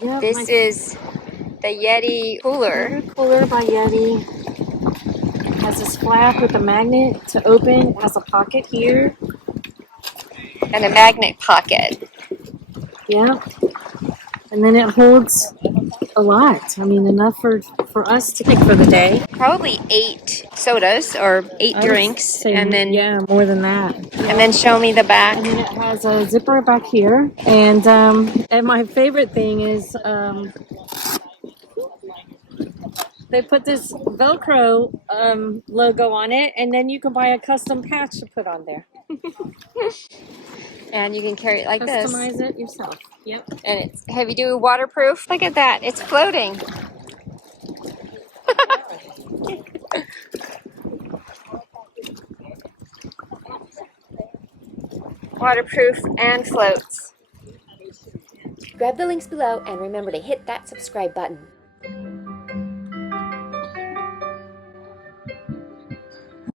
Yep, This is the YETI cooler. Cooler by YETI. Has this flap with a magnet to open. It has a pocket here. And a magnet pocket. Yeah. And then it holds a lot. I mean, enough for us to take for the day. Probably 8 sodas or 8 drinks. Say, And then yeah, more than that. and then show me the back. And then it has a zipper back here. And my favorite thing is they put this Velcro logo on it, and then you can buy a custom patch to put on there. And you can carry it like this. Customize it yourself. Yep. And it's heavy-duty waterproof. Look at that. It's floating. Waterproof and floats. Grab the links below and remember to hit that subscribe button.